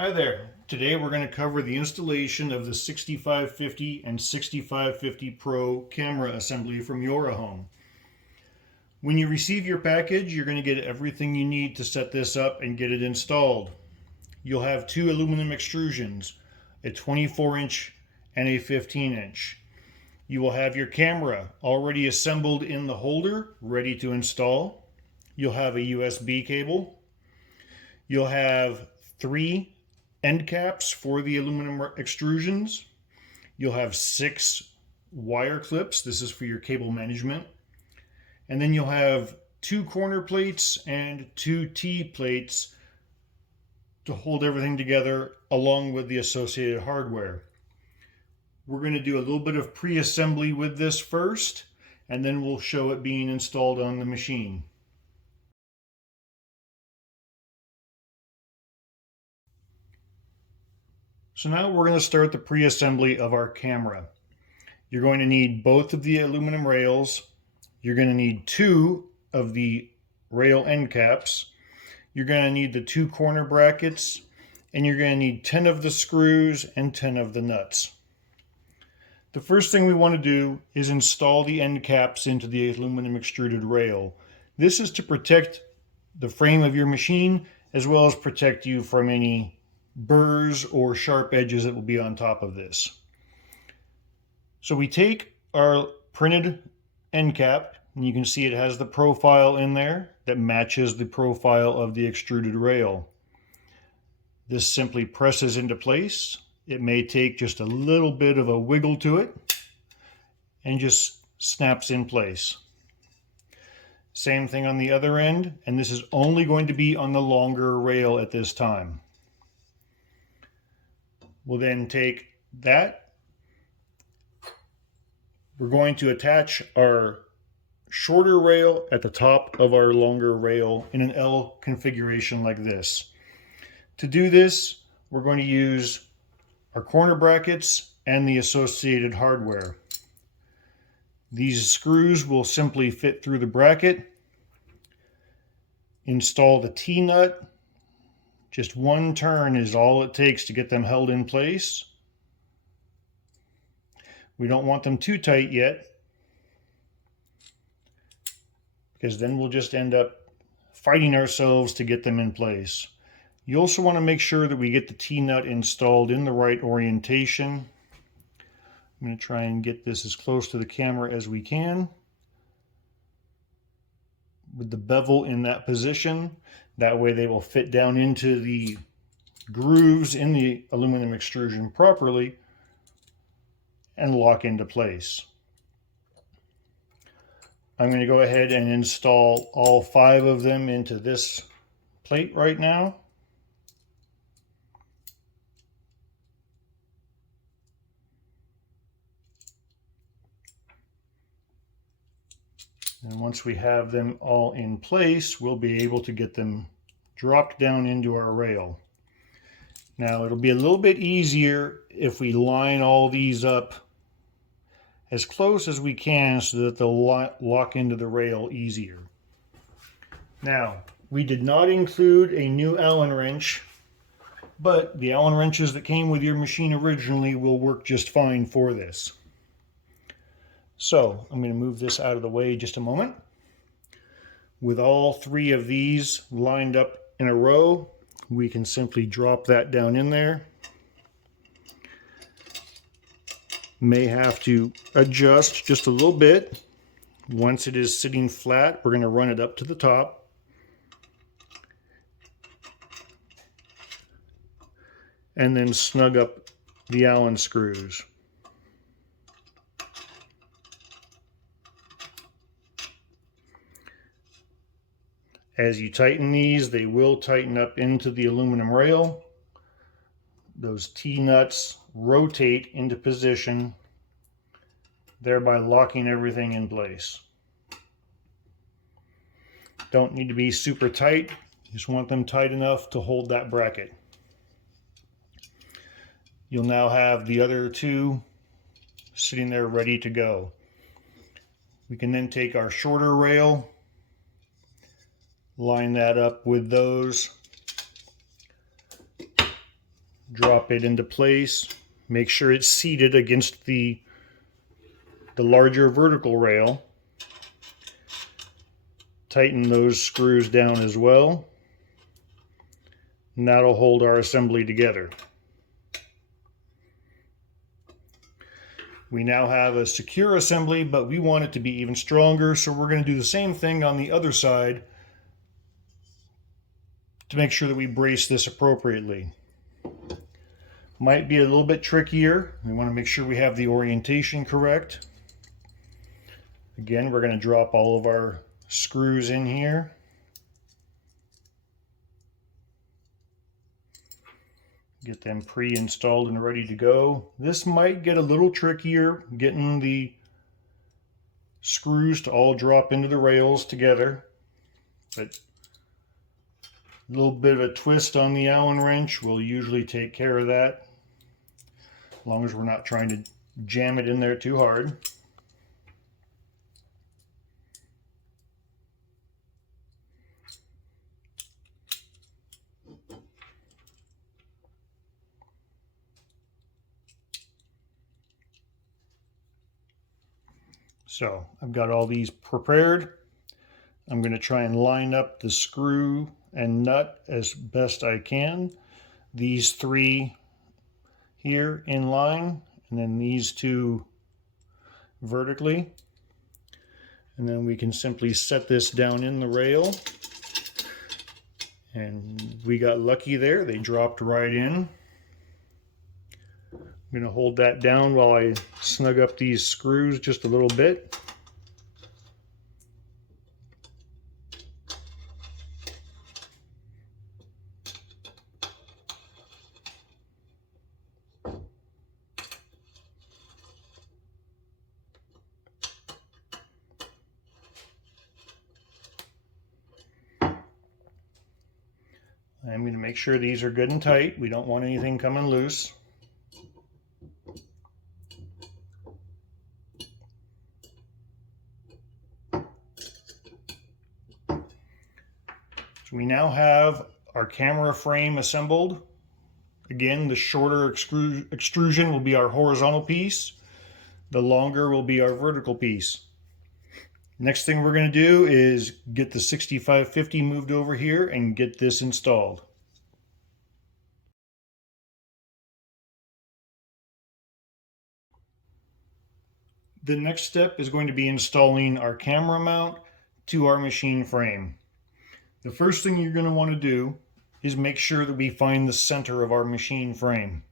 Hi there. Today we're going to cover the installation of the 6550 and 6550 Pro camera assembly from YoraHome. When you receive your package, you're going to get everything you need to set this up and get it installed. You'll have two aluminum extrusions, a 24-inch and a 15-inch. You will have your camera already assembled in the holder, ready to install. You'll have a USB cable. You'll have three end caps for the aluminum extrusions. You'll have 6 wire clips. This is for your cable management. And then you'll have 2 corner plates and 2 T plates to hold everything together along with the associated hardware. We're going to do a little bit of pre-assembly with this first, and then we'll show it being installed on the machine. So now we're going to start the pre-assembly of our camera. You're going to need both of the aluminum rails. You're going to need 2 of the rail end caps. You're going to need the 2 corner brackets, and you're going to need 10 of the screws and 10 of the nuts. The first thing we want to do is install the end caps into the aluminum extruded rail. This is to protect the frame of your machine as well as protect you from any burrs or sharp edges that will be on top of this. So we take our printed end cap, and you can see it has the profile in there that matches the profile of the extruded rail. This simply presses into place. It may take just a little bit of a wiggle to it and just snaps in place. Same thing on the other end, and this is only going to be on the longer rail at this time. We'll then take that. We're going to attach our shorter rail at the top of our longer rail in an L configuration like this. To do this, we're going to use our corner brackets and the associated hardware. These screws will simply fit through the bracket. Install the T-nut. Just one turn is all it takes to get them held in place. We don't want them too tight yet, because then we'll just end up fighting ourselves to get them in place. You also want to make sure that we get the T-nut installed in the right orientation. I'm going to try and get this as close to the camera as we can, with the bevel in that position. That way they will fit down into the grooves in the aluminum extrusion properly and lock into place. I'm going to go ahead and install all 5 of them into this plate right now. And once we have them all in place, we'll be able to get them dropped down into our rail. Now, it'll be a little bit easier if we line all these up as close as we can so that they'll lock into the rail easier. Now, we did not include a new Allen wrench, but the Allen wrenches that came with your machine originally will work just fine for this. So I'm going to move this out of the way just a moment. With all 3 of these lined up in a row, we can simply drop that down in there. May have to adjust just a little bit. Once it is sitting flat, we're going to run it up to the top. And then snug up the Allen screws. As you tighten these, they will tighten up into the aluminum rail. Those T-nuts rotate into position, thereby locking everything in place. Don't need to be super tight, just want them tight enough to hold that bracket. You'll now have the other 2 sitting there ready to go. We can then take our shorter rail, line that up with those, drop it into place. Make sure it's seated against the larger vertical rail. Tighten those screws down as well. And that'll hold our assembly together. We now have a secure assembly, but we want it to be even stronger, so we're going to do the same thing on the other side to make sure that we brace this appropriately. Might be a little bit trickier. We want to make sure we have the orientation correct. Again, we're going to drop all of our screws in here. Get them pre-installed and ready to go. This might get a little trickier, getting the screws to all drop into the rails together, but a little bit of a twist on the Allen wrench will usually take care of that, as long as we're not trying to jam it in there too hard. So I've got all these prepared. I'm going to try and line up the screw and nut as best I can. These three here in line, and then these two vertically. And then we can simply set this down in the rail. And we got lucky there, they dropped right in. I'm going to hold that down while I snug up these screws just a little bit. I'm going to make sure these are good and tight. We don't want anything coming loose. So we now have our camera frame assembled. Again, the shorter extrusion will be our horizontal piece. The longer will be our vertical piece. Next thing we're going to do is get the 6550 moved over here and get this installed. The next step is going to be installing our camera mount to our machine frame. The first thing you're going to want to do is make sure that we find the center of our machine frame.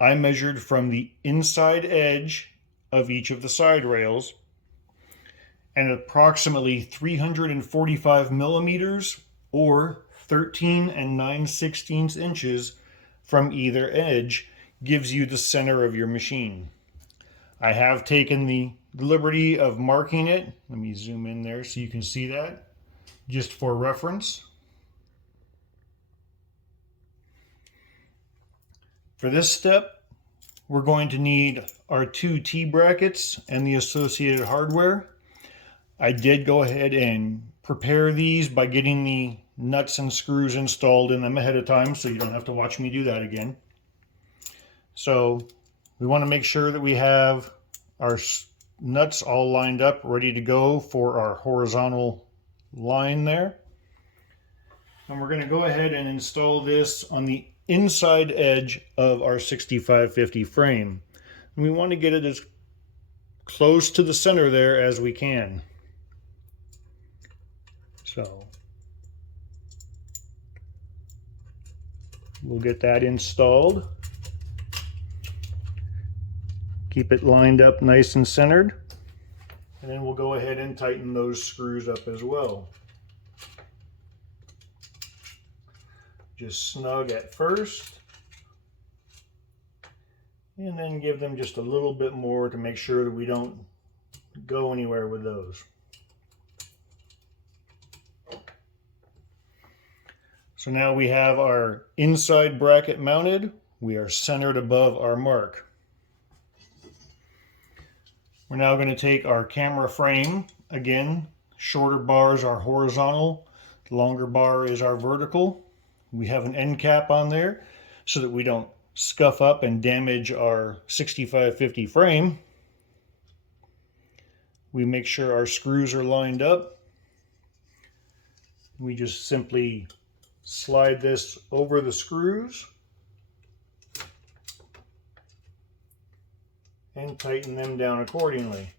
I measured from the inside edge of each of the side rails and approximately 345 millimeters or 13 9/16 inches from either edge gives you the center of your machine. I have taken the liberty of marking it. Let me zoom in there so you can see that, just for reference. For this step, we're going to need our 2 T-brackets and the associated hardware. I did go ahead and prepare these by getting the nuts and screws installed in them ahead of time, so you don't have to watch me do that again. So we want to make sure that we have our nuts all lined up, ready to go for our horizontal line there. And we're going to go ahead and install this on the inside edge of our 6550 frame. And we want to get it as close to the center there as we can. So we'll get that installed. Keep it lined up nice and centered. And then we'll go ahead and tighten those screws up as well. Just snug at first. And then give them just a little bit more to make sure that we don't go anywhere with those. So now we have our inside bracket mounted. We are centered above our mark. We're now going to take our camera frame. Again, shorter bars are horizontal, the longer bar is our vertical. We have an end cap on there. so that we don't scuff up and damage our 6550 frame. We make sure our screws are lined up. We just simply slide this over the screws and tighten them down accordingly.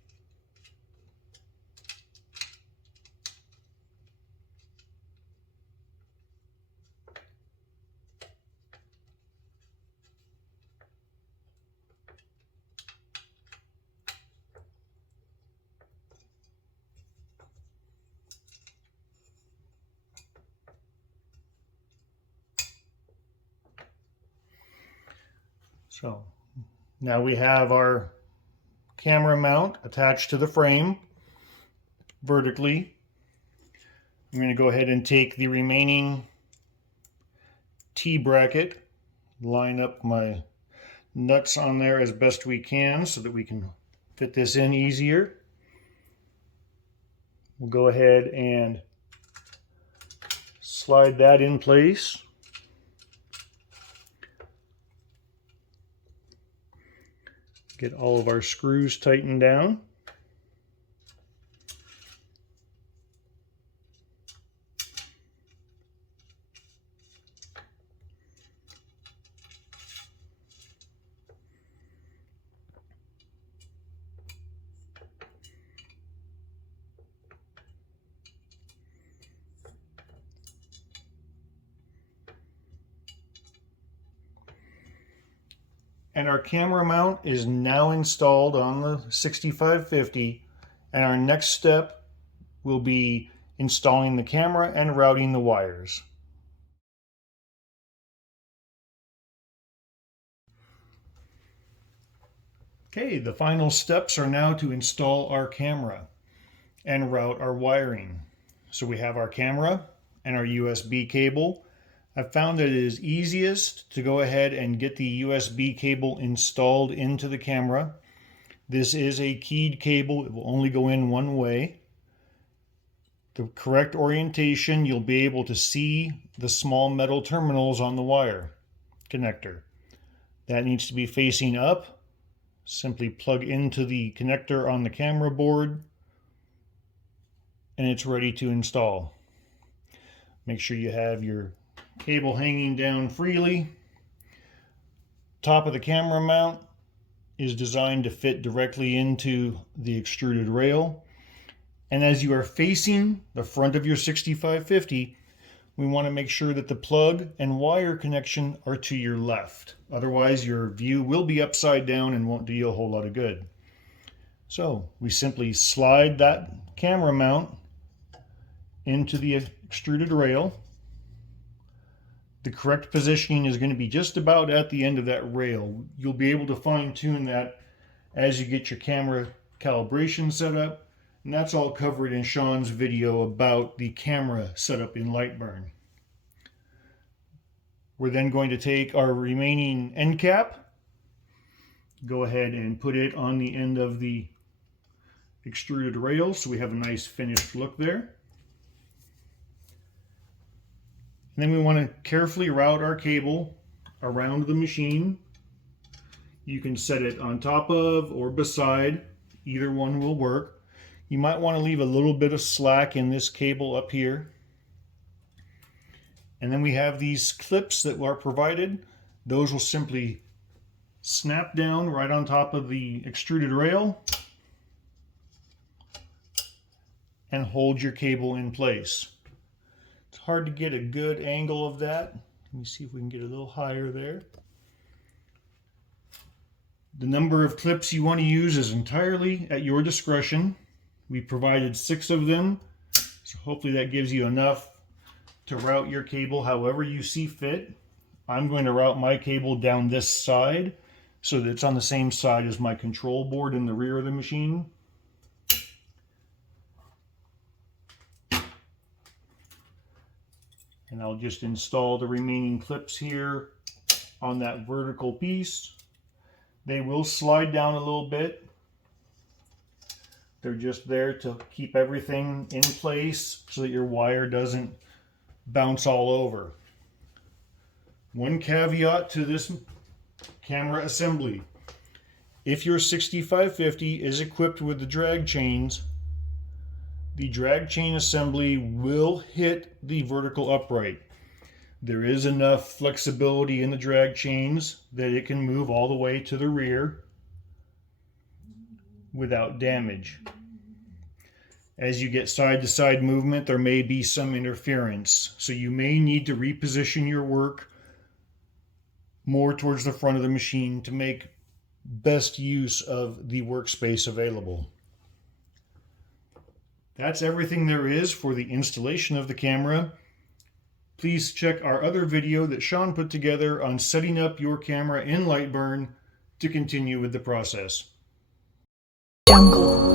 So now we have our camera mount attached to the frame vertically. I'm going to go ahead and take the remaining T-bracket, line up my nuts on there as best we can so that we can fit this in easier. We'll go ahead and slide that in place. Get all of our screws tightened down. And our camera mount is now installed on the 6550, and our next step will be installing the camera and routing the wires. Okay, the final steps are now to install our camera and route our wiring. So we have our camera and our USB cable. I've found that it is easiest to go ahead and get the USB cable installed into the camera. This is a keyed cable. It will only go in one way. The correct orientation, you'll be able to see the small metal terminals on the wire connector. That needs to be facing up. Simply plug into the connector on the camera board and it's ready to install. Make sure you have your cable hanging down freely. Top of the camera mount is designed to fit directly into the extruded rail. And as you are facing the front of your 6550, we want to make sure that the plug and wire connection are to your left. Otherwise, your view will be upside down and won't do you a whole lot of good. So we simply slide that camera mount into the extruded rail. The correct positioning is going to be just about at the end of that rail. You'll be able to fine tune that as you get your camera calibration set up. And that's all covered in Sean's video about the camera setup in LightBurn. We're then going to take our remaining end cap, go ahead and put it on the end of the extruded rail so we have a nice finished look there. And then we want to carefully route our cable around the machine. You can set it on top of or beside, either one will work. You might want to leave a little bit of slack in this cable up here. And then we have these clips that are provided. Those will simply snap down right on top of the extruded rail and hold your cable in place. It's hard to get a good angle of that. Let me see if we can get a little higher there. The number of clips you want to use is entirely at your discretion. We provided 6 of them, so hopefully that gives you enough to route your cable however you see fit. I'm going to route my cable down this side so that it's on the same side as my control board in the rear of the machine. And I'll just install the remaining clips here on that vertical piece. They will slide down a little bit. They're just there to keep everything in place so that your wire doesn't bounce all over. One caveat to this camera assembly. If your 6550 is equipped with the drag chains, the drag chain assembly will hit the vertical upright. There is enough flexibility in the drag chains that it can move all the way to the rear without damage. As you get side-to-side movement, there may be some interference, so you may need to reposition your work more towards the front of the machine to make best use of the workspace available. That's everything there is for the installation of the camera. Please check our other video that Sean put together on setting up your camera in LightBurn to continue with the process. Jungle.